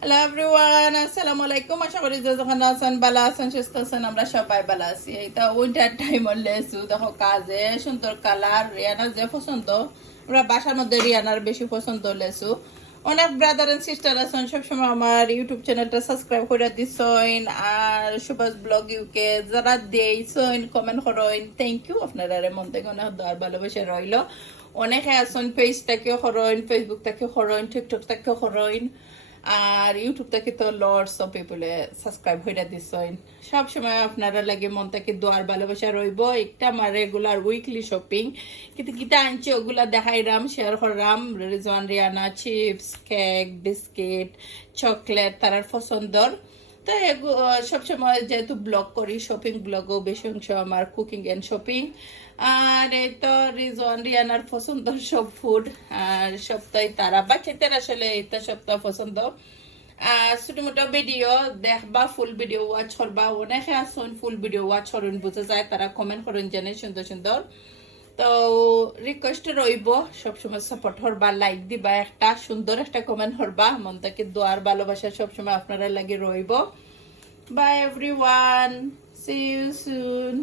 Hello everyone, আসসালামু আলাইকুম। আশা করি যে যখন আছেন ভালো আছেন, সুস্থ আছেন। আমরা সবাই ভালো আছি। এটা উইন্টার টাইম লেসু দেখো কাজে সুন্দর কালার। রিয়ানার যে পছন্দ, আমরা বাসার মধ্যে রিয়ানার বেশি পছন্দ লেসু। অনেক ব্রাদার এন্ড সিস্টার আছেন সবসময় আমার ইউটিউব চ্যানেলটা সাবস্ক্রাইব করে দিছেন। আর সুভাষ ব্লগ ইউকে যারা দিয়েছেন, কমেন্ট করেন, থ্যাংক ইউ। আপনারা মন থেকে অনেক দোয়ার ভালোবাসা রইল। অনেকে আছেন পেজটাকেও করেন, ফেসবুকটাকেও করেন, টিকটকটাকেও করেন, আর ইউটিউব থেকে তো লর্ডস অফ পিপলে সাবস্ক্রাইব হইরা দিছেন। সব সময় আপনারা লাগে মন থেকে দোয়ার ভালোবাসা রইব। একটা আমার রেগুলার উইকলি শপিং কিন্তু কিটা আনছি ওগুলা দেখাইরাম, শেয়ার করলাম। Rizwan Riyana chips, cake, biscuit, chocolate তারার পছন্দর। তো সবসময় যেহেতু ব্লগ করি, শপিং ব্লগও বেশি অংশ আমার কুকিং এন্ড শপিং। আর এই তো রিজওয়ান রিয়ানার পছন্দ সব ফুড। আর সপ্তাহে তারা বাচ্চাদের আসলে এটা সপ্তাহ পছন্দ। আর ছোট মোটো ভিডিও দেখবা, ফুল ভিডিও ওয়াচ করবা। অনেকে আসুন ফুল ভিডিও ওয়াচ করুন, বুঝে যায়, তারা কমেন্ট করুন জানে সুন্দর সুন্দর। তো রিকোয়েস্ট রইব সবসময় সাপোর্ট করবা, লাইক দিবা, একটা সুন্দর একটা কমেন্ট করবা। মন থেকে দোয়ার ভালোবাসা সবসময় আপনারা লাগে রইব। Bye everyone, see you soon.